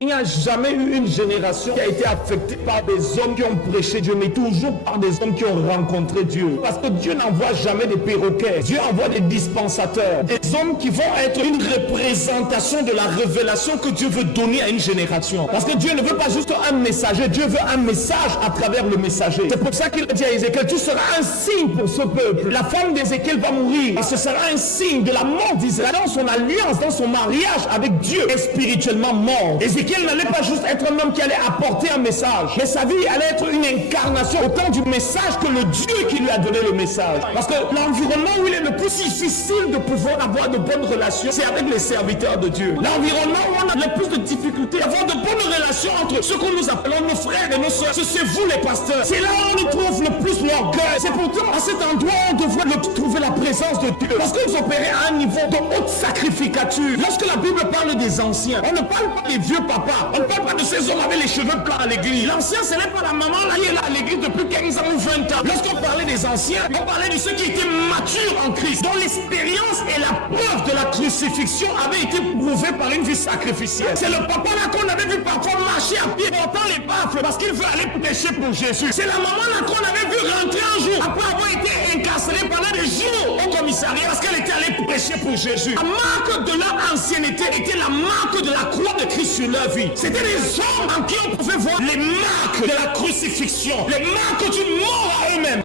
Il n'y a jamais eu une génération qui a été affectée par des hommes qui ont prêché Dieu, mais toujours par des hommes qui ont rencontré Dieu. Parce que Dieu n'envoie jamais des perroquets. Dieu envoie des dispensateurs. Des hommes qui vont être une représentation de la révélation que Dieu veut donner à une génération. Parce que Dieu ne veut pas juste un messager, Dieu veut un message à travers le messager. C'est pour ça qu'il a dit à Ézéchiel, tu seras un signe pour ce peuple. La femme d'Ézéchiel va mourir. Et ce sera un signe de la mort d'Israël dans son alliance, dans son mariage avec Dieu, est spirituellement mort. Ézéchiel n'allait pas juste être un homme qui allait apporter un message, mais sa vie allait être une incarnation autant du message que le Dieu qui lui a donné le message. Parce que l'environnement où il est le plus difficile de pouvoir avoir de bonnes relations, c'est avec les serviteurs de Dieu. L'environnement où on a le plus de difficultés à avoir de bonnes relations entre ceux que nous appelons nos frères et nos soeurs, c'est vous les pasteurs. C'est là où on y trouve le plus l'orgueil. C'est pourtant à cet endroit où on devrait trouver la présence de Dieu. Parce que vous opérez à un niveau de haute sacrificature. Lorsque la Bible parle des anciens, on ne parle pas des vieux papas. On ne parle pas de ces hommes avec les cheveux plats à l'église. L'ancien, ce n'est pas la maman là, qui est là à l'église depuis 15 ans ou 20 ans. Lorsqu'on parlait des anciens, on parlait de ceux qui étaient matures en Christ, dont l'expérience et la preuve de la crucifixion avaient été prouvées par une vie sacrificielle. C'est le papa là qu'on avait vu parfois marcher à pied portant les baffles parce qu'il veut aller prêcher pour Jésus. C'est la maman là qu'on avait vu rentrer un jour après avoir été incarcérée pendant des jours au commissariat parce qu'elle était allée prêcher pour Jésus. La marque de leur ancienneté était la marque de la croix de Christ sur leur vie. C'était des hommes en qui on pouvait voir les marques de la crucifixion, les marques d'une mort à eux-mêmes.